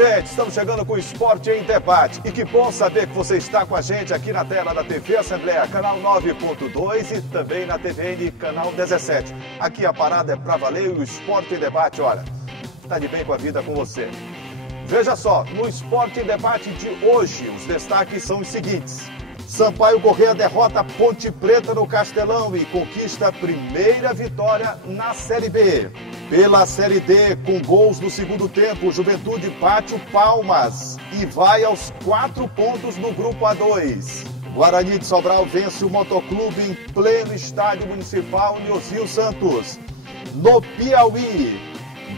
gente, estamos chegando com o Esporte em Debate. E que bom saber que você está com a gente aqui na tela da TV Assembleia, canal 9.2 e também na TVN, canal 17. Aqui a parada é pra valer e o Esporte em Debate, olha, está de bem com a vida com você. Veja só, no Esporte em Debate de hoje, os destaques são os seguintes. Sampaio Corrêa derrota Ponte Preta no Castelão e conquista a primeira vitória na Série B. Pela Série D, com gols no segundo tempo, o Juventude bate o Palmas e vai aos 4 pontos no Grupo A2. Guarani de Sobral vence o Motoclube em pleno estádio municipal Nilzinho Santos. No Piauí,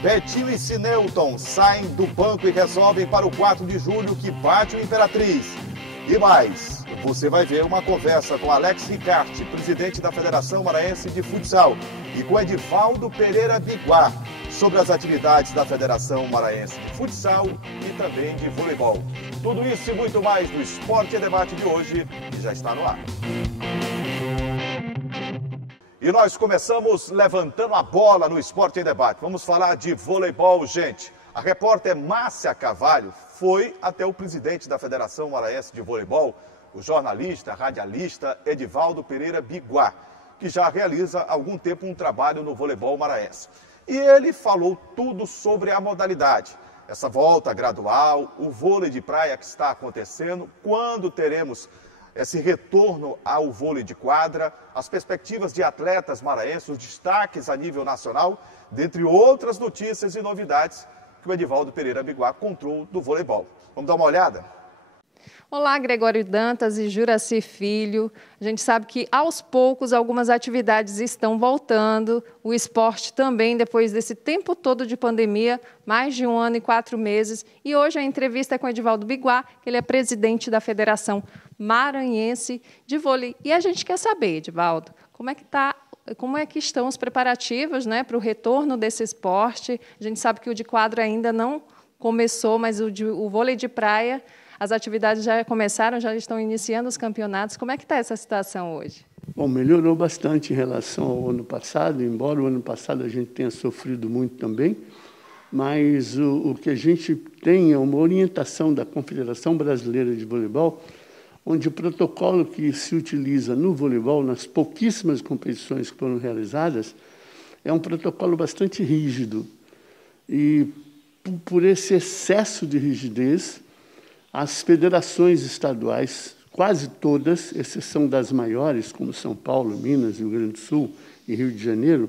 Betinho e Cineuton saem do banco e resolvem para o 4 de julho que bate o Imperatriz. E mais, você vai ver uma conversa com Alex Ricarte, presidente da Federação Maranhense de Futsal, e com Edivaldo Pereira Biguá, sobre as atividades da Federação Maranhense de Futsal e também de voleibol. Tudo isso e muito mais no Esporte em Debate de hoje, que já está no ar. E nós começamos levantando a bola no Esporte em Debate. Vamos falar de voleibol, gente. A repórter Márcia Carvalho foi até o presidente da Federação Maranhense de Voleibol, o jornalista, radialista Edivaldo Pereira Biguá, que já realiza há algum tempo um trabalho no voleibol maranhense. E ele falou tudo sobre a modalidade, essa volta gradual, o vôlei de praia que está acontecendo, quando teremos esse retorno ao vôlei de quadra, as perspectivas de atletas maranhenses, os destaques a nível nacional, dentre outras notícias e novidades que o Edivaldo Pereira Biguá contou do voleibol. Vamos dar uma olhada? Olá, Gregório Dantas e Juraci Filho. A gente sabe que, aos poucos, algumas atividades estão voltando. O esporte também, depois desse tempo todo de pandemia, mais de 1 ano e 4 meses. E hoje a entrevista é com o Edivaldo Biguá, que ele é presidente da Federação Maranhense de Vôlei. E a gente quer saber, Edivaldo, como é que estão os preparativos, né, para o retorno desse esporte? A gente sabe que o de quadra ainda não começou, mas o vôlei de praia, as atividades já começaram, já estão iniciando os campeonatos. Como é que está essa situação hoje? Bom, melhorou bastante em relação ao ano passado, embora o ano passado a gente tenha sofrido muito também, mas o que a gente tem é uma orientação da Confederação Brasileira de Voleibol, onde o protocolo que se utiliza no voleibol, nas pouquíssimas competições que foram realizadas, é um protocolo bastante rígido. E, por esse excesso de rigidez, as federações estaduais, quase todas, exceção das maiores, como São Paulo, Minas, Rio Grande do Sul e Rio de Janeiro,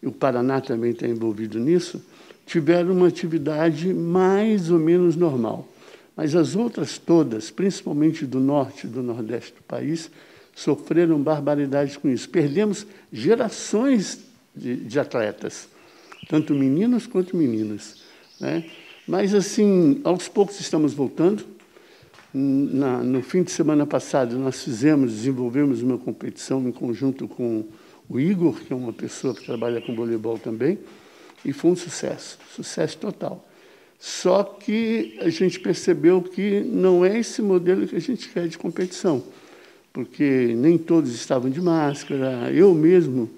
e o Paraná também está envolvido nisso, tiveram uma atividade mais ou menos normal. Mas as outras todas, principalmente do norte e do nordeste do país, sofreram barbaridades com isso. Perdemos gerações de atletas, tanto meninos quanto meninas, né? Mas, assim, aos poucos estamos voltando. No fim de semana passado, nós desenvolvemos uma competição em conjunto com o Igor, que é uma pessoa que trabalha com voleibol também, e foi um sucesso total. Só que a gente percebeu que não é esse modelo que a gente quer de competição, porque nem todos estavam de máscara. Eu mesmo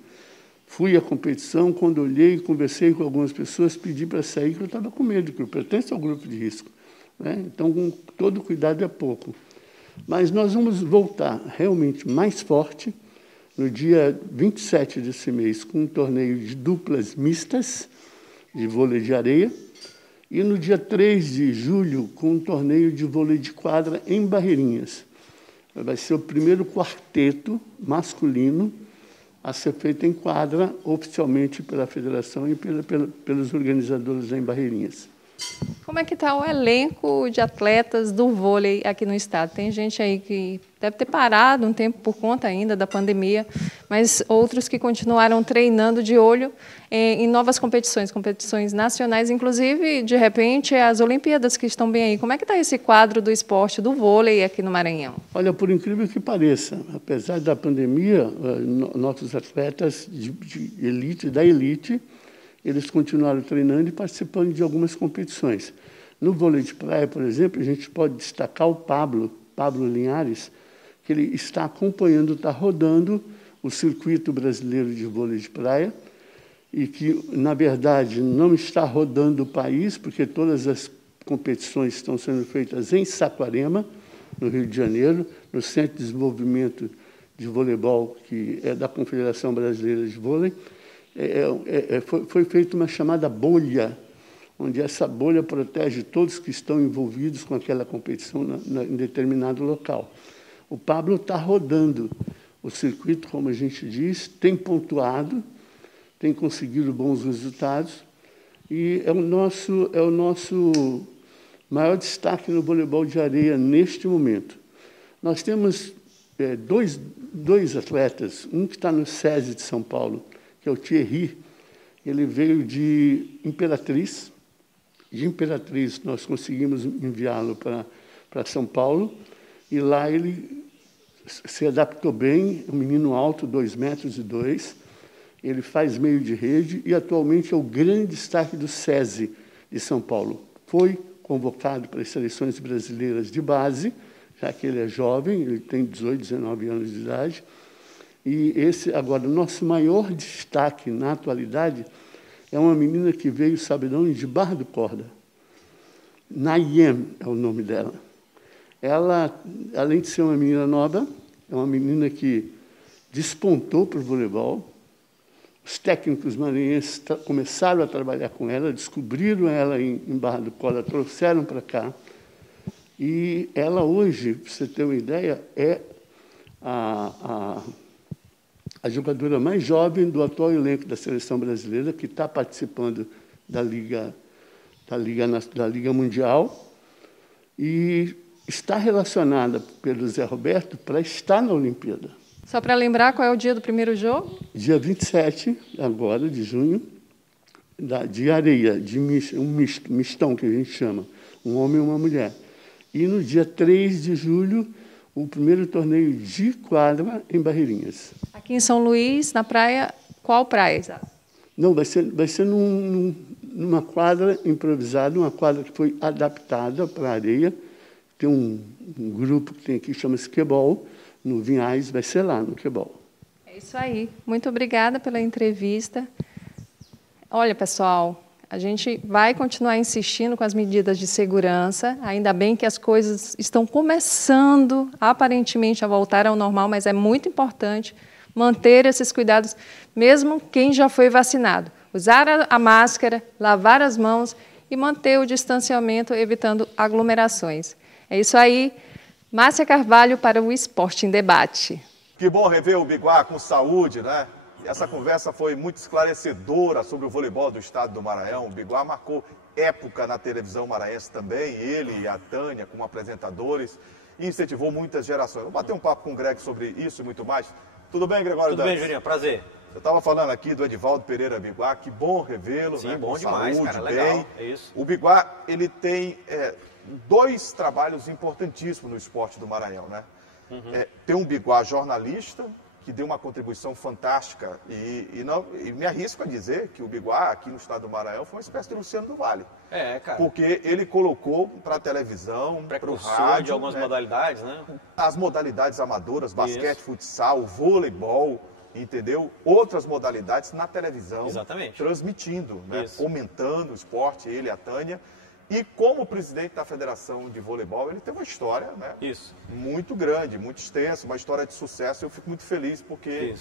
fui à competição, quando olhei, conversei com algumas pessoas, pedi para sair, porque eu estava com medo, porque eu pertenço ao grupo de risco, né? Então, com todo cuidado é pouco. Mas nós vamos voltar realmente mais forte no dia 27 desse mês, com um torneio de duplas mistas, de vôlei de areia, e no dia 3 de julho, com um torneio de vôlei de quadra em Barreirinhas. Vai ser o primeiro quarteto masculino a ser feito em quadra, oficialmente pela federação e pelos organizadores em Barreirinhas. Como é que está o elenco de atletas do vôlei aqui no estado? Tem gente aí que deve ter parado um tempo por conta ainda da pandemia, mas outros que continuaram treinando de olho em novas competições nacionais, inclusive, de repente, as Olimpíadas que estão bem aí. Como é que está esse quadro do esporte do vôlei aqui no Maranhão? Olha, por incrível que pareça, apesar da pandemia, nossos atletas de elite, da elite, eles continuaram treinando e participando de algumas competições. No vôlei de praia, por exemplo, a gente pode destacar o Pablo Linhares, que ele está acompanhando, está rodando o circuito brasileiro de vôlei de praia, e que, na verdade, não está rodando o país, porque todas as competições estão sendo feitas em Saquarema, no Rio de Janeiro, no Centro de Desenvolvimento de Voleibol, que é da Confederação Brasileira de Vôlei. Foi feita uma chamada bolha, onde essa bolha protege todos que estão envolvidos com aquela competição em determinado local. O Pablo está rodando o circuito, como a gente diz, tem pontuado, tem conseguido bons resultados, e é o nosso maior destaque no voleibol de areia neste momento. Nós temos dois atletas, um que está no SESI de São Paulo, que é o Thierry. Ele veio de Imperatriz. De Imperatriz, nós conseguimos enviá-lo para São Paulo, e lá ele se adaptou bem, um menino alto, 2,2 metros, ele faz meio de rede e atualmente é o grande destaque do SESI de São Paulo. Foi convocado para as seleções brasileiras de base, já que ele é jovem, ele tem 18, 19 anos de idade. E agora, o nosso maior destaque na atualidade é uma menina que veio, sabe de onde? De Barra do Corda. Nayem é o nome dela. Ela, além de ser uma menina nova, é uma menina que despontou para o voleibol. Os técnicos maranhenses começaram a trabalhar com ela, descobriram ela em Barra do Corda, trouxeram para cá. E ela hoje, para você ter uma ideia, é a jogadora mais jovem do atual elenco da Seleção Brasileira, que está participando da Liga Mundial, e está relacionada pelo Zé Roberto para estar na Olimpíada. Só para lembrar, qual é o dia do primeiro jogo? Dia 27, agora, de junho, de areia, um mistão, que a gente chama, um homem e uma mulher. E no dia 3 de julho, o primeiro torneio de quadra em Barreirinhas. Aqui em São Luís, na praia, qual praia, exato? Não, vai ser numa quadra improvisada, uma quadra que foi adaptada para a areia. Tem um grupo que tem aqui que chama-se Quebol, no Vinhais, vai ser lá no Quebol. É isso aí. Muito obrigada pela entrevista. Olha, pessoal, a gente vai continuar insistindo com as medidas de segurança, ainda bem que as coisas estão começando, aparentemente, a voltar ao normal, mas é muito importante manter esses cuidados, mesmo quem já foi vacinado. Usar a máscara, lavar as mãos e manter o distanciamento, evitando aglomerações. É isso aí. Márcia Carvalho para o Esporte em Debate. Que bom rever o Biguá com saúde, né? Essa conversa foi muito esclarecedora sobre o voleibol do estado do Maranhão. O Biguá marcou época na televisão maranhense também, ele e a Tânia como apresentadores, e incentivou muitas gerações. Vou bater um papo com o Greg sobre isso e muito mais. Tudo bem, Gregório? Tudo bem, Julinho, prazer. Eu estava falando aqui do Edivaldo Pereira Biguá, que bom revê-lo. Sim, né? bom Com demais, saúde, cara, bem. legal, é isso. O Biguá, ele tem dois trabalhos importantíssimos no esporte do Maranhão, né? Tem um Biguá jornalista, que deu uma contribuição fantástica, e me arrisco a dizer que o Biguá, aqui no estado do Maranhão, foi uma espécie de Luciano do Vale. Cara. Porque ele colocou para a televisão, para o rádio, de algumas modalidades, né? As modalidades amadoras, basquete, futsal, voleibol, entendeu? Outras modalidades na televisão. Exatamente. Transmitindo, né? Comentando o esporte, ele e a Tânia. E como presidente da Federação de Voleibol, ele tem uma história, né? Muito grande, muito extensa, uma história de sucesso. Eu fico muito feliz porque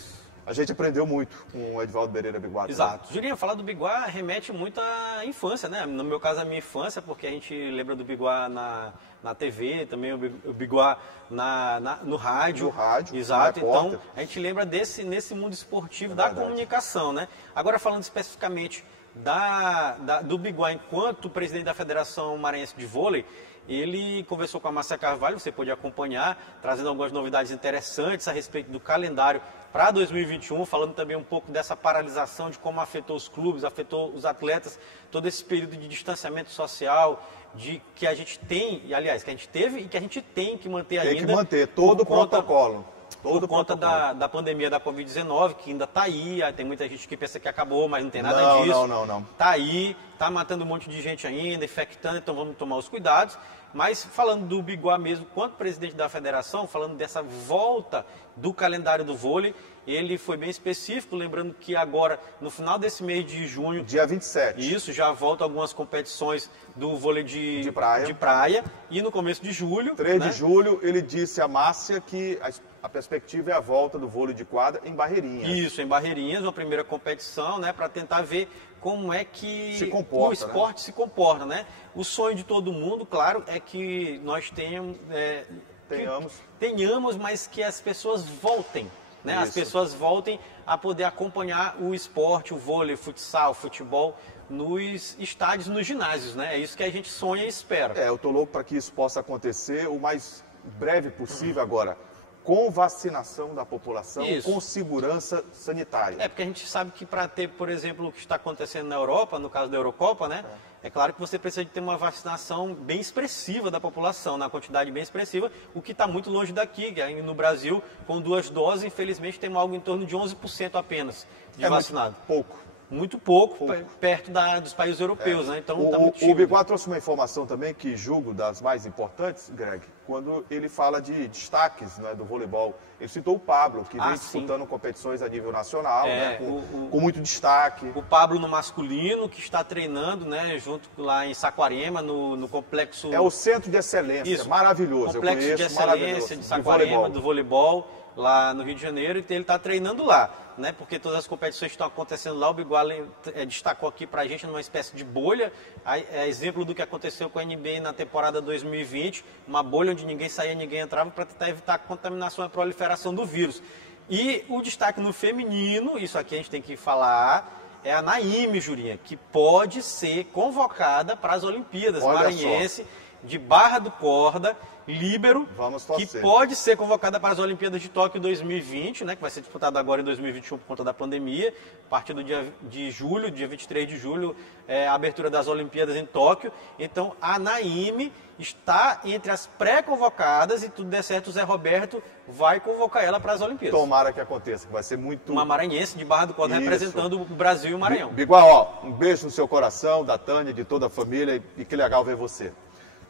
a gente aprendeu muito com o Edivaldo Pereira Biguá. Exato. Julinho, falar do Biguá remete muito à infância, né? No meu caso, a minha infância, porque a gente lembra do Biguá na TV, também o Biguá no rádio. No rádio. Exato. Então, a gente lembra nesse mundo esportivo da comunicação, né? Agora, falando especificamente do Biguá enquanto presidente da Federação Maranhense de Vôlei, ele conversou com a Márcia Carvalho, você pôde acompanhar, trazendo algumas novidades interessantes a respeito do calendário para 2021, falando também um pouco dessa paralisação, de como afetou os clubes, afetou os atletas, todo esse período de distanciamento social, que a gente tem, e aliás, que a gente teve e que a gente tem que manter ainda. Tem que manter todo o protocolo. Por conta da pandemia da Covid-19, que ainda está aí, tem muita gente que pensa que acabou, mas não tem nada disso. Não. Está aí, está matando um monte de gente ainda, infectando, então vamos tomar os cuidados. Mas falando do Biguá mesmo, quanto presidente da federação, falando dessa volta do calendário do vôlei, ele foi bem específico, lembrando que agora, no final desse mês de junho... Dia 27. Isso, já volta algumas competições do vôlei de praia. E no começo de julho... 3 de julho, ele disse a Márcia que a perspectiva é a volta do vôlei de quadra em Barreirinhas. Isso, em Barreirinhas, uma primeira competição, né, para tentar ver como é que o esporte se comporta, né? O sonho de todo mundo, claro, é que nós tenhamos, mas que as pessoas voltem, né? As pessoas voltem a poder acompanhar o esporte, o vôlei, o futsal, o futebol nos estádios, nos ginásios, né? É isso que a gente sonha e espera. Eu tô louco para que isso possa acontecer o mais breve possível agora. Com vacinação da população, com segurança sanitária. Porque a gente sabe que para ter, por exemplo, o que está acontecendo na Europa, no caso da Eurocopa, né? É claro que você precisa de ter uma vacinação bem expressiva da população, na quantidade bem expressiva, o que está muito longe daqui. No Brasil, com 2 doses, infelizmente, temos algo em torno de 11% apenas de vacinado. Muito pouco. Perto dos países europeus, né? Então, tá muito o Biguá trouxe uma informação também que julgo das mais importantes, Greg, quando ele fala de destaques, né, do voleibol. Ele citou o Pablo, que vem disputando competições a nível nacional, né, com muito destaque. O Pablo no masculino, que está treinando, né, junto lá em Saquarema, no complexo... É o centro de excelência, maravilhoso. Complexo de excelência de Saquarema, do voleibol, lá no Rio de Janeiro, e ele está treinando lá, né? Porque todas as competições estão acontecendo lá. O Biguá destacou aqui pra gente numa espécie de bolha, exemplo do que aconteceu com a NBA na temporada 2020, uma bolha onde ninguém saía, ninguém entrava, para tentar evitar a contaminação e a proliferação do vírus. E o destaque no feminino, isso aqui a gente tem que falar, é a Naime, Jurinha, que pode ser convocada para as Olimpíadas maranhense, de Barra do Corda, líbero, que pode ser convocada para as Olimpíadas de Tóquio 2020, né, que vai ser disputada agora em 2021 por conta da pandemia, a partir do dia 23 de julho, a abertura das Olimpíadas em Tóquio. Então, a Naime está entre as pré-convocadas e tudo der certo, o Zé Roberto vai convocar ela para as Olimpíadas. Tomara que aconteça, que vai ser muito... Uma maranhense de Barra do Corda representando o Brasil e o Maranhão. Biguá, um beijo no seu coração, da Tânia, de toda a família, e que legal ver você.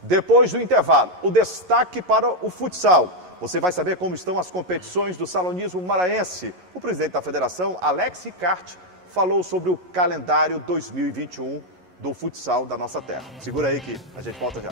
Depois do intervalo, o destaque para o futsal. Você vai saber como estão as competições do salonismo maranhense. O presidente da federação, Alex Ricarte, falou sobre o calendário 2021 do futsal da nossa terra. Segura aí que a gente volta já.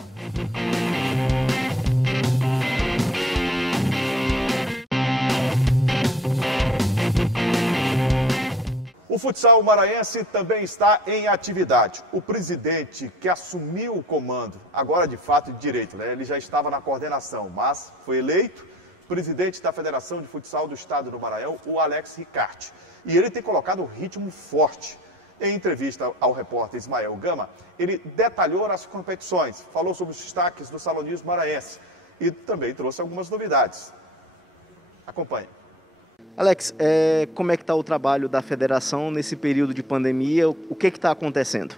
O futsal maranhense também está em atividade. O presidente que assumiu o comando, agora de fato de direito, né? Ele já estava na coordenação, mas foi eleito presidente da Federação de Futsal do Estado do Maranhão, o Alex Ricarte. E ele tem colocado um ritmo forte. Em entrevista ao repórter Ismael Gama, ele detalhou as competições, falou sobre os destaques do salonismo maranhense e também trouxe algumas novidades. Acompanhe. Alex, como é que está o trabalho da federação nesse período de pandemia? O que está acontecendo?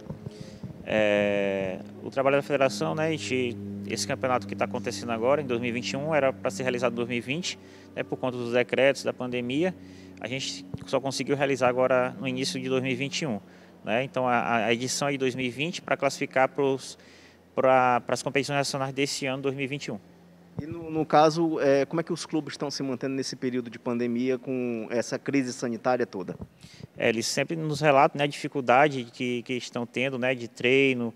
O trabalho da federação, né, esse campeonato que está acontecendo agora, em 2021, era para ser realizado em 2020, né, por conta dos decretos da pandemia. A gente só conseguiu realizar agora no início de 2021. Né? Então, a edição é de 2020 para classificar para as competições nacionais desse ano, 2021. E no caso, como é que os clubes estão se mantendo nesse período de pandemia com essa crise sanitária toda? Eles sempre nos relatam, né, a dificuldade que estão tendo, né, de treino,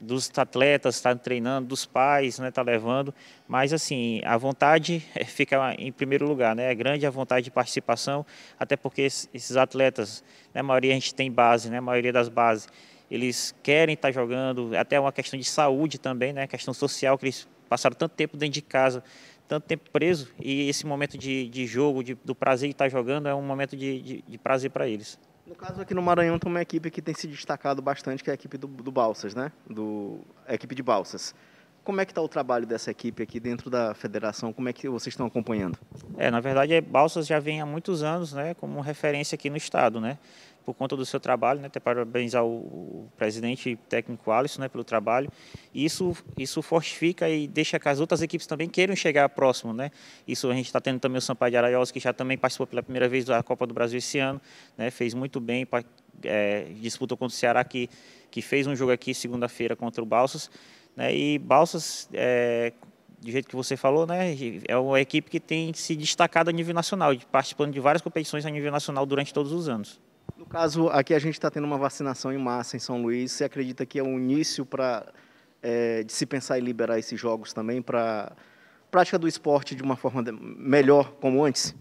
dos atletas estarem treinando, dos pais, né, levando, mas assim, a vontade fica em primeiro lugar, né, é grande a vontade de participação, até porque esses atletas, né, a maioria a gente tem base, né, a maioria das bases, eles querem estar jogando, até uma questão de saúde também, né? Questão social, que eles passaram tanto tempo dentro de casa, tanto tempo preso, e esse momento de jogo, do prazer de estar jogando, é um momento de prazer para eles. No caso aqui no Maranhão tem uma equipe que tem se destacado bastante, que é a equipe do Balsas, né? A equipe de Balsas. Como é que está o trabalho dessa equipe aqui dentro da federação? Como é que vocês estão acompanhando? Na verdade, Balsas já vem há muitos anos, né, como referência aqui no estado, né? por conta do seu trabalho, né? Até parabenizar o presidente e técnico Alisson, né, pelo trabalho. E isso fortifica e deixa que as outras equipes também queiram chegar próximo, né? Isso a gente está tendo também o Sampaio de Araiós, que já também participou pela primeira vez da Copa do Brasil esse ano, né? Fez muito bem, disputou contra o Ceará, que fez um jogo aqui segunda-feira contra o Balsas, né? E Balsas, do jeito que você falou, né, é uma equipe que tem se destacado a nível nacional, participando de várias competições a nível nacional durante todos os anos. No caso, aqui a gente está tendo uma vacinação em massa em São Luís. Você acredita que é um início de se pensar em liberar esses jogos também para prática do esporte de uma forma melhor, como antes?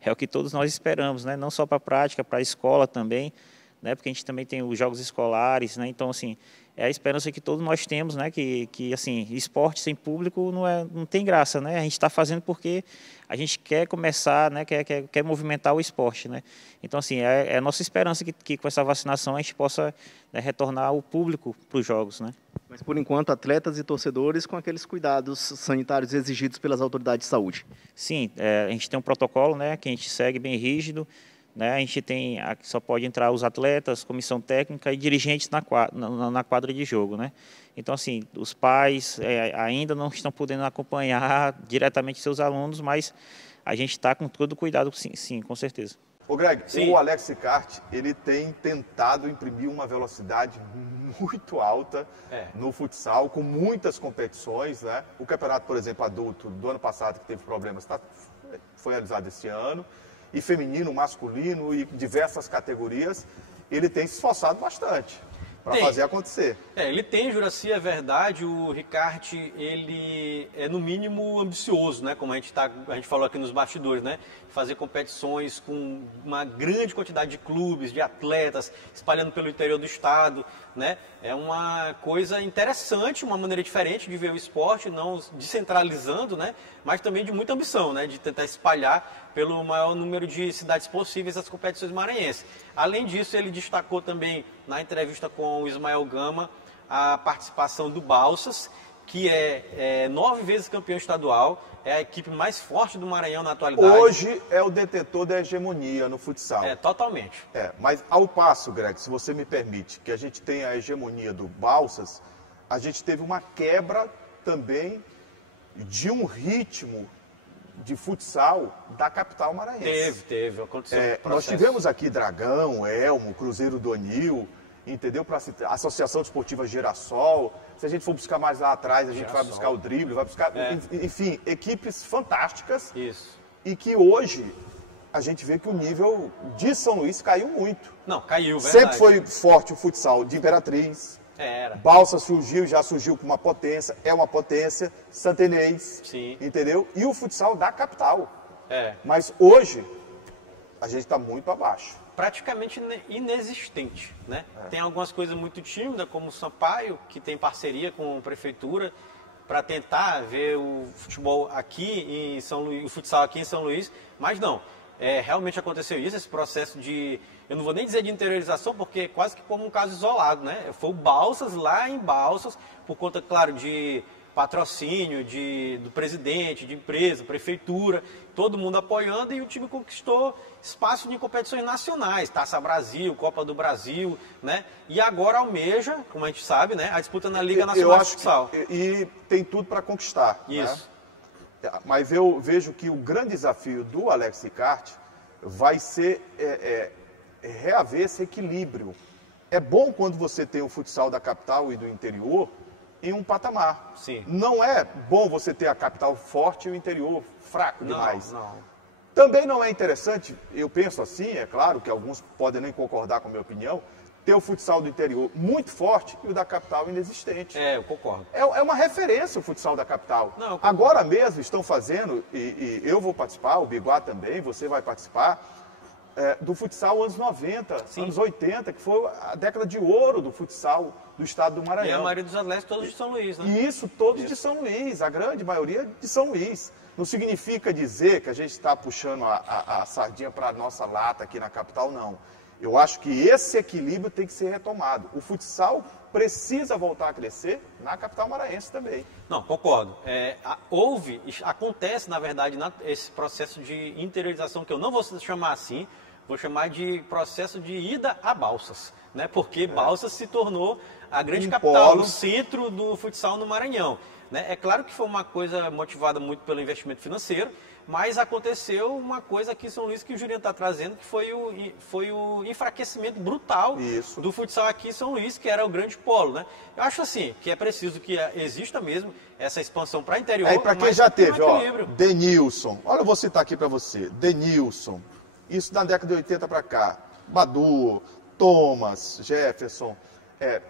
É o que todos nós esperamos, né? Não só para a prática, para a escola também, né? Porque a gente também tem os jogos escolares, né? Então, assim, é a esperança que todos nós temos, né? Que assim, esporte sem público não tem graça, né? A gente está fazendo porque a gente quer começar, né? Quer movimentar o esporte, né? Então, assim, é a nossa esperança que com essa vacinação a gente possa, né, retornar o público para os jogos, né? Mas, por enquanto, atletas e torcedores com aqueles cuidados sanitários exigidos pelas autoridades de saúde. Sim, a gente tem um protocolo, né? Que a gente segue bem rígido. Né, a gente só pode entrar os atletas, comissão técnica e dirigentes na quadra de jogo, né? Então, assim, os pais ainda não estão podendo acompanhar diretamente seus alunos, mas a gente está com todo cuidado, sim, com certeza. Ô Greg, sim. O Alex Sicart, ele tem tentado imprimir uma velocidade muito alta no futsal, com muitas competições, né? O campeonato, por exemplo, adulto do ano passado, que teve problemas, foi realizado esse ano. E feminino, masculino e diversas categorias, ele tem se esforçado bastante para fazer acontecer. Ele tem, Juraci, é verdade. O Ricarte, ele é no mínimo ambicioso, né? Como a gente falou aqui nos bastidores, né? Fazer competições com uma grande quantidade de clubes, de atletas, espalhando pelo interior do estado, né? É uma coisa interessante, uma maneira diferente de ver o esporte, não descentralizando, né? Mas também de muita ambição, né? De tentar espalhar pelo maior número de cidades possíveis as competições maranhenses. Além disso, ele destacou também na entrevista com o Ismael Gama a participação do Balsas, que é 9 vezes campeão estadual, é a equipe mais forte do Maranhão na atualidade. Hoje é o detentor da hegemonia no futsal. Totalmente. Mas ao passo, Greg, se você me permite, que a gente tem a hegemonia do Balsas, a gente teve uma quebra também de um ritmo de futsal da capital maranhense. Teve, aconteceu. Nós tivemos aqui Dragão, Elmo, Cruzeiro do Anil, entendeu? Para a Associação Desportiva Girassol. Se a gente for buscar mais lá atrás, a gente vai buscar o drible, vai buscar, enfim, equipes fantásticas. Isso. E que hoje a gente vê que o nível de São Luís caiu muito. Não, caiu, verdade. Sempre foi forte o futsal de Imperatriz. Balsa já surgiu com uma potência, é uma potência, Santa Inês, sim, entendeu? E o futsal da capital. Mas hoje a gente está muito abaixo. Praticamente inexistente, né? Tem algumas coisas muito tímidas, como o Sampaio, que tem parceria com a prefeitura para tentar ver o futebol aqui em São Luís, o futsal aqui em São Luís, mas não. Realmente aconteceu isso, esse processo de, eu não vou nem dizer de interiorização, porque é quase que como um caso isolado, né? Foi o Balsas, lá em Balsas, por conta, claro, de patrocínio do presidente, de empresa, prefeitura, todo mundo apoiando, e o time conquistou espaço de competições nacionais, Taça Brasil, Copa do Brasil, né? E agora almeja, como a gente sabe, né, a disputa na Liga Nacional de Futsal. E tem tudo para conquistar. Isso. Né? Mas eu vejo que o grande desafio do Alex Sicart vai ser reaver esse equilíbrio. É bom quando você tem o futsal da capital e do interior em um patamar. Sim. Não é bom você ter a capital forte e o interior fraco demais. Não. Também não é interessante, eu penso assim, é claro que alguns podem nem concordar com a minha opinião, ter o futsal do interior muito forte e o da capital inexistente. Eu concordo. É uma referência o futsal da capital. Não, agora mesmo estão fazendo, e eu vou participar, o Biguá também, você vai participar, do futsal anos 90, sim, anos 80, que foi a década de ouro do futsal do estado do Maranhão. E a maioria dos atletas todos de São Luís, né? E isso, todos de São Luís, a grande maioria de São Luís. Não significa dizer que a gente está puxando a sardinha para a nossa lata aqui na capital, não. Eu acho que esse equilíbrio tem que ser retomado. O futsal precisa voltar a crescer na capital maranhense também. Não, concordo. Acontece, na verdade, esse processo de interiorização, que eu não vou chamar assim, vou chamar de processo de ida a Balsas, né? Porque Balsas se tornou a grande capital, o centro do futsal no Maranhão. Né? É claro que foi uma coisa motivada muito pelo investimento financeiro, mas aconteceu uma coisa aqui em São Luís que o Juliano está trazendo, que foi o enfraquecimento brutal do futsal aqui em São Luís, que era o grande polo. Né? Eu acho assim, que é preciso que exista mesmo essa expansão para interior. E para quem já teve, ó, Denilson, olha, eu vou citar aqui para você, Denilson, isso da década de 80 para cá, Badu, Thomas, Jefferson,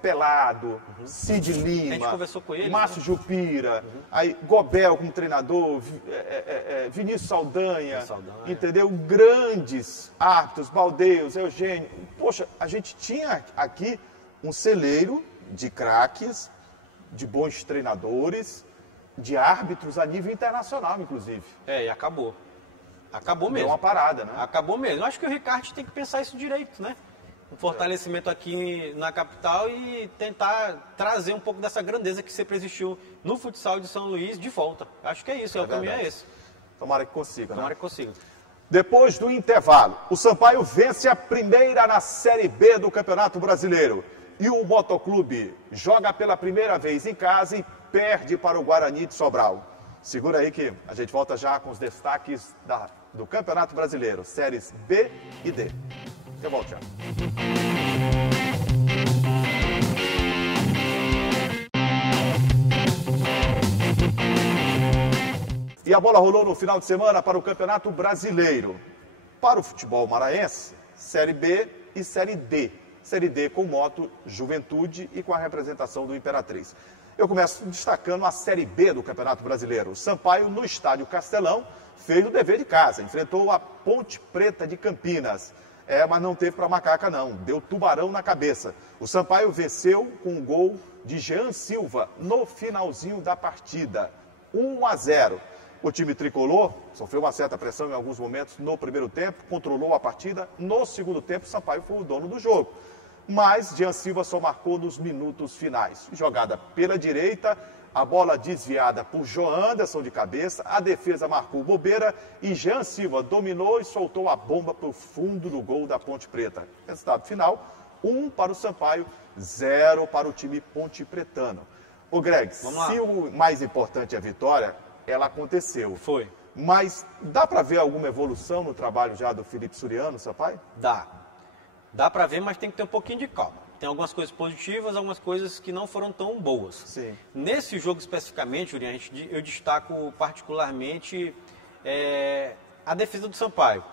Pelado, Cid Lima, a gente conversou com ele, Márcio Jupira, aí Gobel como treinador, Vinícius Saldanha, entendeu? Grandes árbitros, Baldeus, Eugênio. Poxa, a gente tinha aqui um celeiro de craques, de bons treinadores, de árbitros a nível internacional, inclusive. E acabou. Acabou mesmo. Deu uma parada, né? Acabou mesmo. Eu acho que o Ricardo tem que pensar isso direito, né? Um fortalecimento aqui na capital e tentar trazer um pouco dessa grandeza que sempre existiu no futsal de São Luís de volta. Acho que é isso, o caminho é esse. Tomara que consiga, né? Tomara que consiga. Depois do intervalo, o Sampaio vence a primeira na Série B do Campeonato Brasileiro. E o Motoclube joga pela primeira vez em casa e perde para o Guarani de Sobral. Segura aí que a gente volta já com os destaques do Campeonato Brasileiro, séries B e D. Eu volto já. E a bola rolou no final de semana para o Campeonato Brasileiro. Para o futebol maranhense, Série B e Série D. Série D com Moto, Juventude e com a representação do Imperatriz. Eu começo destacando a Série B do Campeonato Brasileiro. O Sampaio, no Estádio Castelão, fez o dever de casa. Enfrentou a Ponte Preta de Campinas. Mas não teve para macaca, não. Deu tubarão na cabeça. O Sampaio venceu com um gol de Jean Silva no finalzinho da partida. 1-0. O time tricolor sofreu uma certa pressão em alguns momentos no primeiro tempo, controlou a partida. No segundo tempo, o Sampaio foi o dono do jogo. Mas Jean Silva só marcou nos minutos finais. Jogada pela direita, a bola desviada por João Anderson de cabeça, a defesa marcou bobeira e Jean Silva dominou e soltou a bomba para o fundo do gol da Ponte Preta. Resultado final, 1 para o Sampaio, 0 para o time pontepretano. Ô Greg, se o mais importante é a vitória, ela aconteceu. Foi. Mas dá para ver alguma evolução no trabalho já do Felipe Suriano, Sampaio? Dá para ver, mas tem que ter um pouquinho de calma. Tem algumas coisas positivas, algumas coisas que não foram tão boas. Sim. Nesse jogo especificamente, Juliano, eu destaco particularmente a defesa do Sampaio.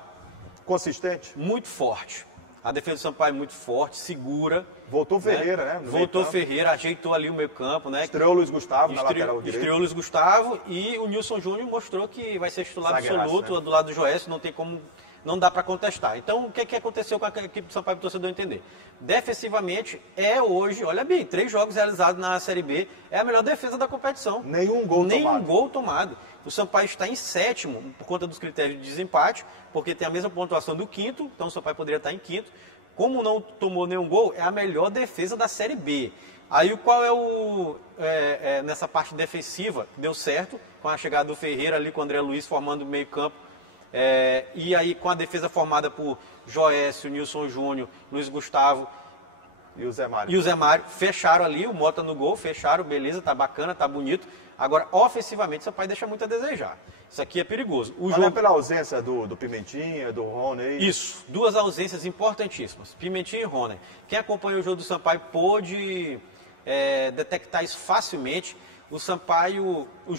Consistente? Muito forte. A defesa do Sampaio é muito forte, segura. Voltou Ferreira, né? Voltou Ferreira, ajeitou ali o meio campo, né? Estreou o Luiz Gustavo na lateral direita. Estreou o Luiz Gustavo e o Nilson Júnior mostrou que vai ser titular absoluto, né? Do lado do Joécio, não tem como... Não dá para contestar. Então, o que aconteceu com a equipe do Sampaio, para o torcedor entender? Defensivamente, hoje, olha bem, 3 jogos realizados na Série B, é a melhor defesa da competição. Nenhum gol tomado. O Sampaio está em 7º, por conta dos critérios de desempate, porque tem a mesma pontuação do 5º, então o Sampaio poderia estar em 5º. Como não tomou nenhum gol, é a melhor defesa da Série B. Aí, qual é nessa parte defensiva, que deu certo, com a chegada do Ferreira ali, com o André Luiz formando o meio campo, e aí com a defesa formada por Joécio, Nilson Júnior, Luiz Gustavo e o Zé Mário, fecharam ali, o Mota no gol, fecharam, beleza, tá bacana, tá bonito. Agora, ofensivamente, o Sampaio deixa muito a desejar. Isso aqui é perigoso. É pela ausência do Pimentinha, do Rony. Isso, 2 ausências importantíssimas, Pimentinha e Rony. Quem acompanhou o jogo do Sampaio pôde detectar isso facilmente. O Sampaio, o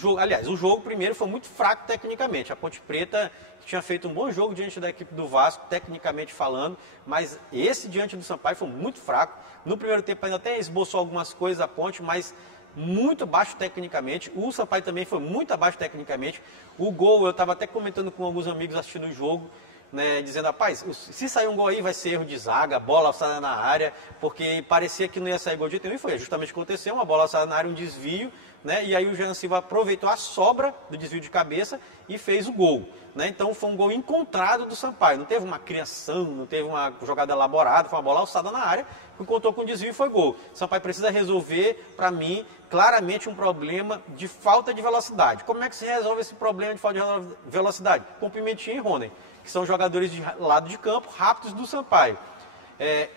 jogo primeiro foi muito fraco tecnicamente. A Ponte Preta tinha feito um bom jogo diante da equipe do Vasco, tecnicamente falando, mas esse diante do Sampaio foi muito fraco. No primeiro tempo ainda até esboçou algumas coisas a Ponte, mas muito baixo tecnicamente. O Sampaio também foi muito abaixo tecnicamente. O gol, eu estava até comentando com alguns amigos assistindo o jogo, né, dizendo, rapaz, se sair um gol aí vai ser erro de zaga, bola alçada na área, porque parecia que não ia sair gol de jeito nenhum, e foi justamente o que aconteceu, uma bola alçada na área, um desvio, né, e aí o Jean Silva aproveitou a sobra do desvio de cabeça e fez o gol. Né, então foi um gol encontrado do Sampaio, não teve uma criação, não teve uma jogada elaborada, foi uma bola alçada na área, que contou com o desvio e foi gol. O Sampaio precisa resolver, para mim, claramente um problema de falta de velocidade. Como é que se resolve esse problema de falta de velocidade? Com Pimentinha e Rony, que são jogadores de lado de campo rápidos do Sampaio.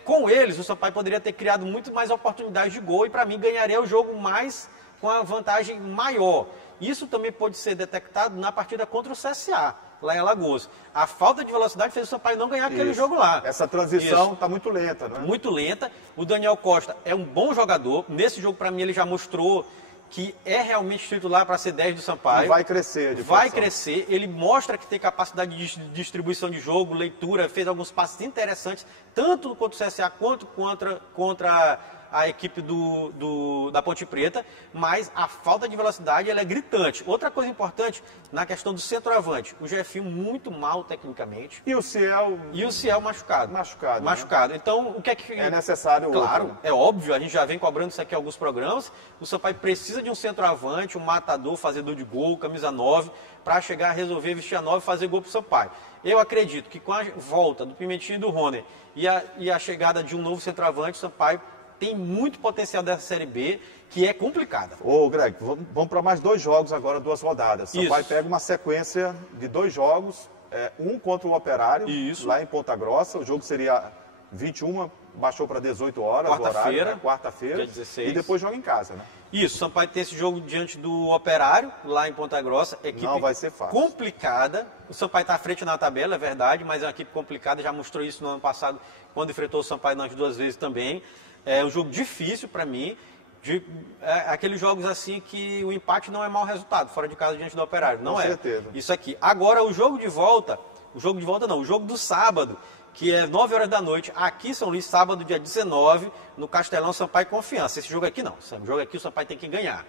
Com eles, o Sampaio poderia ter criado muito mais oportunidades de gol e, para mim, ganharia o jogo mais com a vantagem maior. Isso também pode ser detectado na partida contra o CSA, lá em Alagoas. A falta de velocidade fez o Sampaio não ganhar aquele jogo lá. Essa transição está muito lenta, não é? Muito lenta. O Daniel Costa é um bom jogador. Nesse jogo, para mim, ele já mostrou que é realmente titular para ser 10 do Sampaio. E vai crescer. Vai crescer. Ele mostra que tem capacidade de distribuição de jogo, leitura, fez alguns passes interessantes, tanto contra o CSA quanto contra a equipe da Ponte Preta, mas a falta de velocidade ela é gritante. Outra coisa importante, na questão do centroavante, o Jefinho muito mal tecnicamente. E o Ciel? E o Ciel machucado. Machucado. Né? Então, o que é que... É necessário Claro, outro. é óbvio, a gente já vem cobrando isso aqui em alguns programas. O Sampaio precisa de um centroavante, um matador, fazedor de gol, camisa 9, para chegar a resolver, vestir a 9 e fazer gol para o Sampaio. Eu acredito que com a volta do Pimentinho e do Rony e a chegada de um novo centroavante, o Sampaio tem muito potencial dessa Série B, que é complicada. Ô, Greg, vamos para mais 2 jogos agora, 2 rodadas. Sampaio pega uma sequência de 2 jogos, um contra o Operário, lá em Ponta Grossa. O jogo seria 21, baixou para 18 horas, quarta-feira, dia 16. E depois joga em casa, né? Isso, o Sampaio tem esse jogo diante do Operário, lá em Ponta Grossa. Equipe não vai ser fácil. Complicada. O Sampaio está à frente na tabela, é verdade, mas é uma equipe complicada. Já mostrou isso no ano passado, quando enfrentou o Sampaio nas 2 vezes também. É um jogo difícil para mim. Aqueles jogos assim que o empate não é mau resultado, fora de casa diante do Operário. Não é. Com certeza. Isso aqui. Agora, o jogo do sábado, que é 9 horas da noite, aqui em São Luís, sábado, dia 19, no Castelão, Sampaio e Confiança. Esse jogo aqui não. Esse jogo aqui o Sampaio tem que ganhar.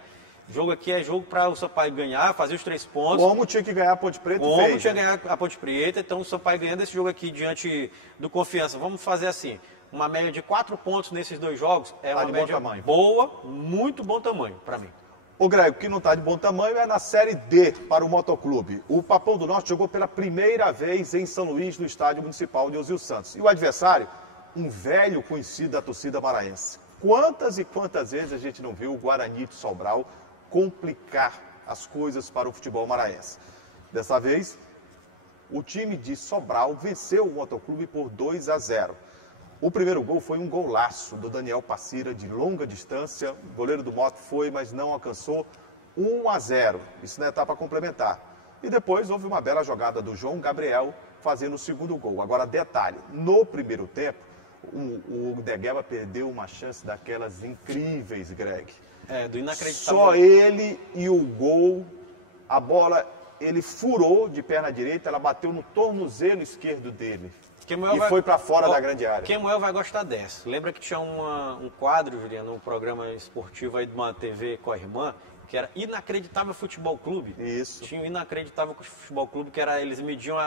O jogo aqui é jogo para o Sampaio ganhar, fazer os 3 pontos. Como tinha que ganhar a Ponte Preta, Como tinha que ganhar a Ponte Preta, então o Sampaio ganhando esse jogo aqui diante do Confiança. Vamos fazer assim, uma média de 4 pontos nesses 2 jogos, é uma média boa, muito bom tamanho para mim. O Greg, o que não está de bom tamanho é na Série D para o Motoclube. O Papão do Norte jogou pela primeira vez em São Luís, no Estádio Municipal de Osílio Santos. E o adversário, um velho conhecido da torcida maranhense. Quantas e quantas vezes a gente não viu o Guarani de Sobral complicar as coisas para o futebol maranhense? Dessa vez, o time de Sobral venceu o Motoclube por 2-0. O primeiro gol foi um golaço do Daniel Passira de longa distância. O goleiro do Moto foi, mas não alcançou. 1-0. Isso na etapa complementar. E depois houve uma bela jogada do João Gabriel fazendo o segundo gol. Agora, detalhe, no primeiro tempo, o Negueba perdeu uma chance daquelas incríveis, Greg. Do inacreditável. Só ele e o gol, a bola, ele furou de perna direita, ela bateu no tornozelo esquerdo dele. Foi para fora da grande área. Kemuel vai gostar dessa. Lembra que tinha um quadro, Juliano, um programa esportivo aí de uma TV com a irmã, que era Inacreditável Futebol Clube? Isso. Tinha o Inacreditável Futebol Clube, que era, eles mediam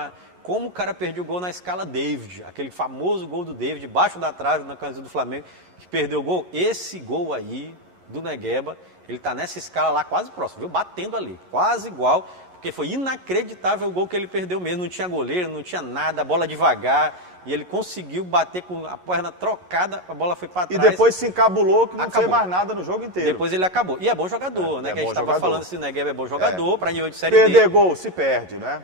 como o cara perdia o gol na escala David. Aquele famoso gol do David, debaixo da trave, na camisa do Flamengo, que perdeu o gol. Esse gol aí, do Negueba, ele tá nessa escala lá quase próximo, viu? Batendo ali, quase igual. Porque foi inacreditável o gol que ele perdeu mesmo. Não tinha goleiro, não tinha nada, a bola devagar. E ele conseguiu bater com a perna trocada, a bola foi para trás. E depois se encabulou que não fez mais nada no jogo inteiro. Depois ele acabou. E é bom jogador, né? Que a gente estava falando assim, o Negueba é bom jogador, para nível de Série D. Perder D. gol se perde, né?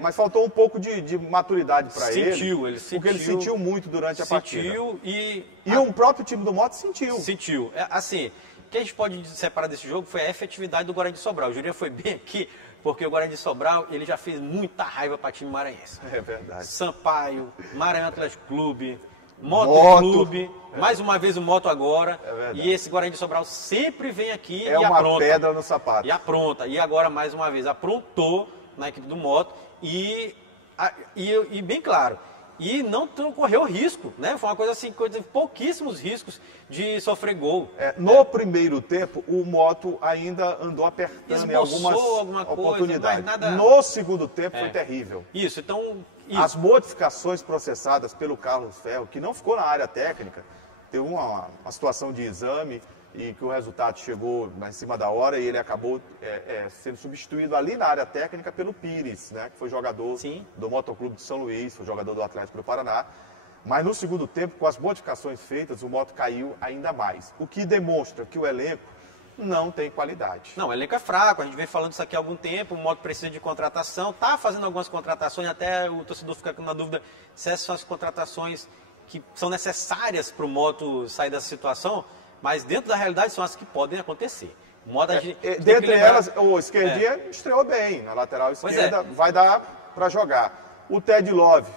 Mas faltou um pouco de maturidade para ele. Ele sentiu. Porque ele sentiu muito durante a partida. E o próprio time do Moto sentiu. Sentiu. Assim, o que a gente pode separar desse jogo foi a efetividade do Guarani de Sobral. O Jurinha foi bem aqui, porque o Guarani de Sobral, ele já fez muita raiva para time maranhense. É verdade. Sampaio, Maranhão Atlético Clube, Moto Clube, mais uma vez o Moto agora. É verdade. E esse Guarani de Sobral sempre vem aqui e apronta. É uma pedra no sapato. E apronta. E agora, mais uma vez, aprontou na equipe do Moto. E bem claro, e não correu risco, né? Foi uma coisa assim, pouquíssimos riscos de sofrer gol. No primeiro tempo, o Moto ainda andou apertando em algumas oportunidades. Mas nada... No segundo tempo foi terrível. Isso, então... As modificações processadas pelo Carlos Ferro, que não ficou na área técnica, teve uma situação de exame e que o resultado chegou em cima da hora e ele acabou sendo substituído ali na área técnica pelo Pires, né, que foi jogador do Motoclube de São Luís, foi jogador do Atlético do Paraná. Mas no segundo tempo, com as modificações feitas, o Moto caiu ainda mais. O que demonstra que o elenco não tem qualidade. Não, o elenco é fraco, a gente vem falando isso aqui há algum tempo, o Moto precisa de contratação, está fazendo algumas contratações, até o torcedor fica na dúvida se essas são as contratações que são necessárias para o Moto sair dessa situação, mas dentro da realidade são as que podem acontecer. O Moto, dentre elas, o Esquerdinha estreou bem, na lateral esquerda, vai dar para jogar. O Ted Love,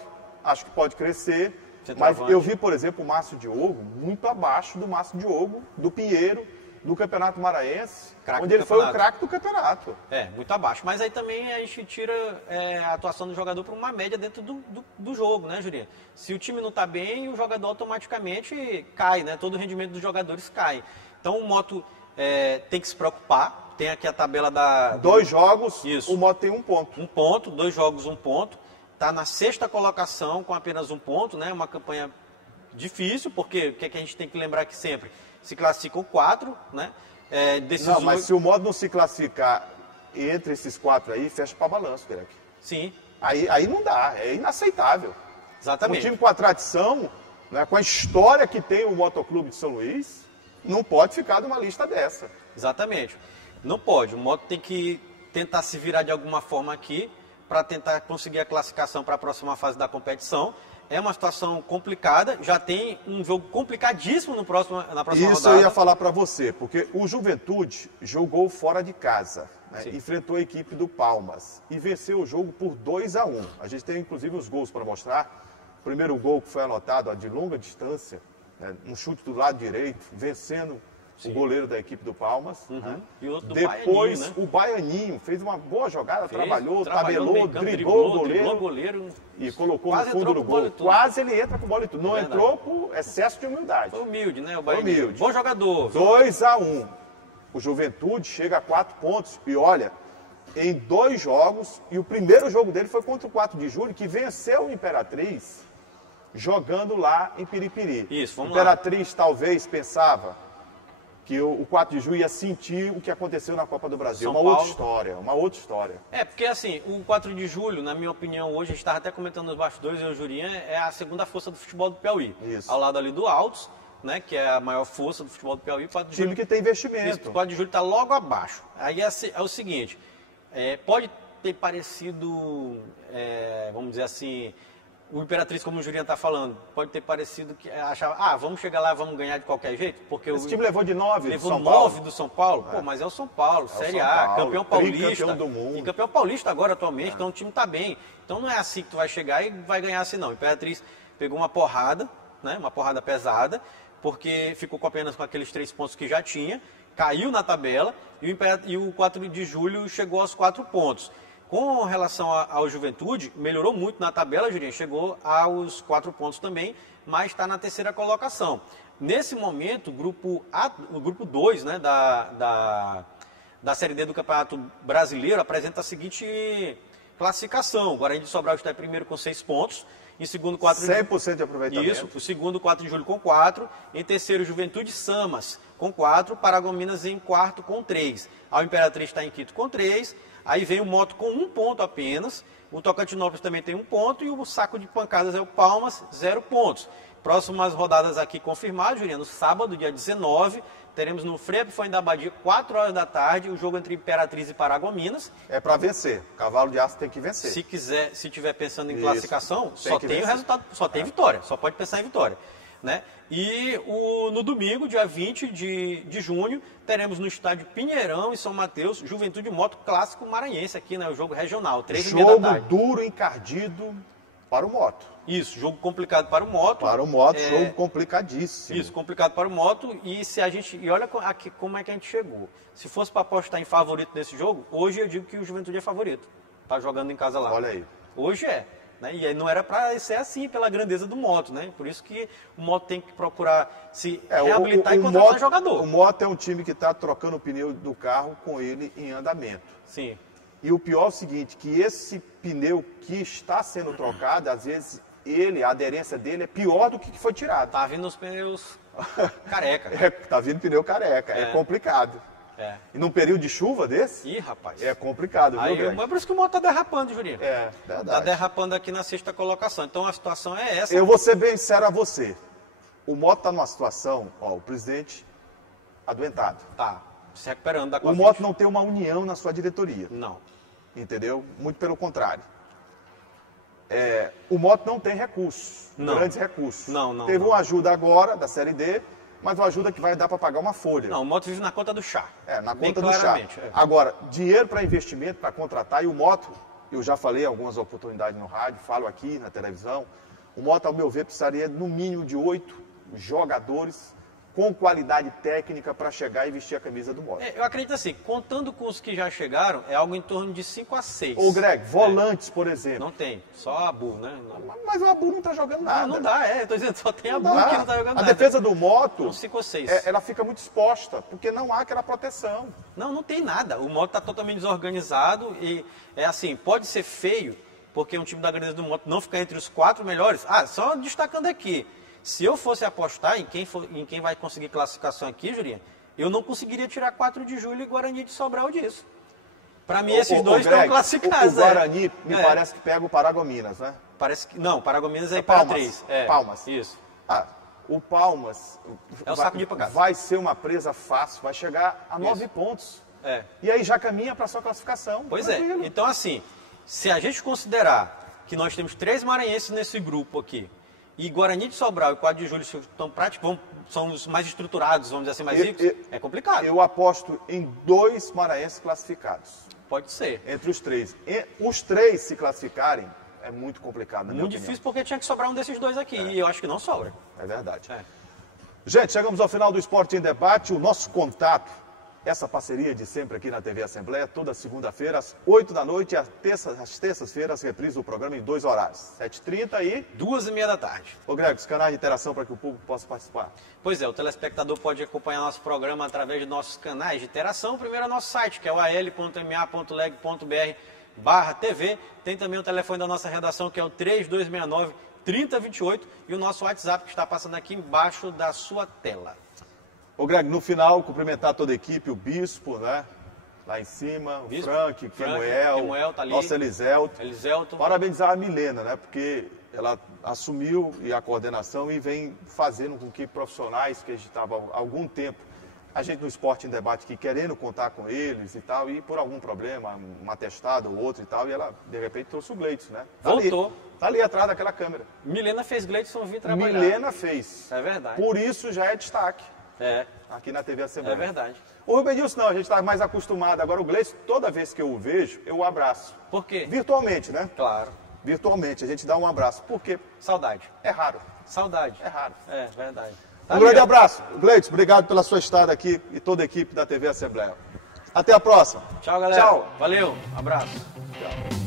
acho que pode crescer, mas eu vi, por exemplo, o Márcio Diogo muito abaixo do Márcio Diogo, do Pinheiro, do Campeonato Maranhense, onde ele foi o craque do campeonato. Muito abaixo. Mas aí também a gente tira a atuação do jogador para uma média dentro do jogo, né, Jurinha? Se o time não está bem, o jogador automaticamente cai, né? Todo o rendimento dos jogadores cai. Então o Moto tem que se preocupar. Tem aqui a tabela da... 2 jogos, isso. O Moto tem 1 ponto. 1 ponto, 2 jogos, 1 ponto. Está na 6ª colocação com apenas 1 ponto, né? Uma campanha difícil, porque o que a gente tem que lembrar aqui sempre? Se classificam 4, né? Não, mas se o Moto não se classificar entre esses 4 aí, fecha para balanço, Greg. Sim. Aí não dá, é inaceitável. Exatamente. Um time com a tradição, né, com a história que tem o Motoclube de São Luís, não pode ficar numa lista dessa. Exatamente. Não pode. O Moto tem que tentar se virar de alguma forma aqui para tentar conseguir a classificação para a próxima fase da competição. É uma situação complicada, já tem um jogo complicadíssimo na próxima rodada. Isso eu ia falar para você, porque o Juventude jogou fora de casa, né? Enfrentou a equipe do Palmas e venceu o jogo por 2-1. A gente tem inclusive os gols para mostrar. O primeiro gol que foi anotado de longa distância, né? Um chute do lado direito, vencendo o goleiro da equipe do Palmas. Né? E outro do Depois Baianinho, né? O Baianinho fez uma boa jogada, trabalhou, tabelou, driblou o goleiro e colocou no fundo do gol. Quase ele entra com bola e tudo. Não entrou por excesso de humildade. Foi humilde, né? O Baianinho. Bom jogador. 2-1. O Juventude chega a 4 pontos. E olha, em 2 jogos, e o primeiro jogo dele foi contra o 4 de julho, que venceu o Imperatriz jogando lá em Piripiri. Isso, vamos Imperatriz lá. Talvez pensava que o 4 de julho ia sentir o que aconteceu na Copa do Brasil. Outra história. Porque assim, o 4 de julho, na minha opinião, hoje, a gente estava até comentando nos bastidores, eu e o Jurinha, é a segunda força do futebol do Piauí. Isso. Ao lado ali do Altos, né, que é a maior força do futebol do Piauí. 4 de time julho, que tem investimento. O 4 de julho está logo abaixo. Aí é o seguinte, pode ter parecido, vamos dizer assim... O Imperatriz, como o Jurinha está falando, pode ter parecido que achava, vamos chegar lá, vamos ganhar de qualquer jeito, porque esse time levou de 9 levou do São Paulo. 9 do São Paulo. Pô, mas é o São Paulo, Série A, campeão paulista, campeão do mundo. E campeão paulista agora atualmente, então o time está bem. Então não é assim que tu vai chegar e vai ganhar assim não. O Imperatriz pegou uma porrada, né, uma porrada pesada, porque ficou apenas com aqueles 3 pontos que já tinha, caiu na tabela e o 4 de julho chegou aos 4 pontos. Com relação ao Juventude, melhorou muito na tabela, Jurinha, chegou aos 4 pontos também, mas está na 3ª colocação. Nesse momento, o grupo 2, né, da Série D do Campeonato Brasileiro apresenta a seguinte classificação. O Guarani de Sobral está em primeiro com 6 pontos, em segundo 100% de aproveitamento. Isso, o segundo 4 de julho com 4, em terceiro Juventude Samas com 4, Paragominas em quarto com 3. A Imperatriz está em quinto com 3. Aí vem o Moto com 1 ponto apenas, o Tocantinópolis também tem 1 ponto e o saco de pancadas é o Palmas, 0 pontos. Próximas rodadas aqui confirmadas, Jurinha, no sábado, dia 19, teremos no Frei Epifânio da Abadia, 4 horas da tarde, o jogo entre Imperatriz e Paragominas. É para vencer, Cavalo de Aço tem que vencer. Se estiver pensando em classificação, só tem o resultado, só tem vitória, só pode pensar em vitória. Né? E no domingo, dia 20 de junho, teremos no estádio Pinheirão, em São Mateus, Juventude Moto Clássico Maranhense, aqui, né? O jogo regional, 3h30 da tarde. Jogo duro, encardido para o Moto. Isso, jogo complicado para o Moto. Para o Moto, jogo complicadíssimo. Isso, complicado para o Moto. E olha aqui, como é que a gente chegou. Se fosse para apostar em favorito nesse jogo, hoje eu digo que o Juventude é favorito. Está jogando em casa lá. Olha aí. Hoje é. Né? E não era para ser assim, pela grandeza do Moto, né? Por isso que o Moto tem que procurar se reabilitar e contratar jogador. O Moto é um time que está trocando o pneu do carro com ele em andamento. Sim. E o pior é o seguinte, que esse pneu que está sendo trocado, às vezes a aderência dele é pior do que foi tirado. Tá vindo os pneus careca. Tá vindo pneu careca, é complicado. E num período de chuva desse? Ih, rapaz. É complicado, viu, Greg? É por isso que o Moto tá derrapando, Jurinho. Verdade. Tá derrapando aqui na 6ª colocação. Então a situação é essa. Eu vou ser bem sincero a você. O Moto tá numa situação, o presidente adoentado. Tá. Se recuperando da O Covid. Moto não tem uma união na sua diretoria. Não. Entendeu? Muito pelo contrário. O Moto não tem recursos, grandes recursos. Não. Teve uma ajuda agora da Série D, mas uma ajuda que vai dar para pagar uma folha. Não, o Moto vive na conta do chá. Na Bem conta do chá. claramente, Agora, dinheiro para investimento, para contratar, e o Moto, eu já falei algumas oportunidades no rádio, falo aqui na televisão, o Moto, ao meu ver, precisaria no mínimo de 8 jogadores com qualidade técnica para chegar e vestir a camisa do Moto. Eu acredito assim, contando com os que já chegaram, é algo em torno de 5 a 6. Ô, Greg, volantes, por exemplo. Não tem, só a Abu, né? Mas o Abu não está jogando nada. Não dá, tô dizendo, só tem a Abu que não está jogando A nada. defesa do Moto, São 5 ou 6. ela fica muito exposta, porque não há aquela proteção. Não tem nada. O Moto está totalmente desorganizado e, assim, pode ser feio, porque um time da grandeza do Moto não fica entre os 4 melhores. Só destacando aqui, se eu fosse apostar em quem vai conseguir classificação aqui, Jurinha, eu não conseguiria tirar 4 de Julho e Guarani de Sobral disso. Para mim, esses dois estão classificados. O Guarani me parece que pega o Paragominas, né? Parece que não, Paragominas é Imperatriz. Palmas. Isso. O Palmas É o saco de pancada. vai ser uma presa fácil, vai chegar a 9 pontos. E aí já caminha para a sua classificação. Pois tranquilo. Então, assim, se a gente considerar que nós temos 3 maranhenses nesse grupo aqui, e Guarani de Sobral e 4 de Julho são os mais estruturados, vamos dizer assim, mais ricos, é complicado. Eu aposto em 2 maranhenses classificados. Pode ser. Entre os 3. Os 3 se classificarem, é muito complicado, na minha Muito opinião. difícil porque tinha que sobrar um desses 2 aqui, e eu acho que não sobra. É verdade. Gente, chegamos ao final do Esporte em Debate. O nosso contato, essa parceria de sempre aqui na TV Assembleia, toda segunda-feira, às 8 da noite, e às terças-feiras, reprisa o programa em 2 horários, 7h30 e 2h30 da tarde. Ô, Greg, os canais de interação para que o público possa participar. Pois é, o telespectador pode acompanhar nosso programa através de nossos canais de interação. Primeiro é nosso site, que é o al.ma.leg.br/TV. Tem também o telefone da nossa redação, que é o 3269-3028, e o nosso WhatsApp, que está passando aqui embaixo da sua tela. Ô, Greg, no final, cumprimentar toda a equipe, o Bispo, né? Lá em cima, o Frank, Kemuel, tá ali. Nosso Eliselto. Parabenizar a Milena, né? Porque ela assumiu a coordenação e vem fazendo com que profissionais que a gente estava há algum tempo, a gente no Esporte em Debate aqui, querendo contar com eles e tal, e por algum problema, um atestado ou outro e tal, e ela, de repente, trouxe o Gleidson, né? Voltou. Tá ali atrás daquela câmera. Milena fez Gleidson vir trabalhar. Milena fez. É verdade. Por isso já é destaque. Aqui na TV Assembleia. É verdade. O Rubenilson não, a gente está mais acostumado. Agora o Gleidson, toda vez que eu o vejo, eu o abraço. Por quê? Virtualmente, né? Claro. Virtualmente, a gente dá um abraço. Por quê? Saudade. É raro. Saudade. É raro. É verdade. Um grande abraço. Gleidson, obrigado pela sua estada aqui e toda a equipe da TV Assembleia. Até a próxima. Tchau, galera. Tchau. Valeu. Abraço. Tchau.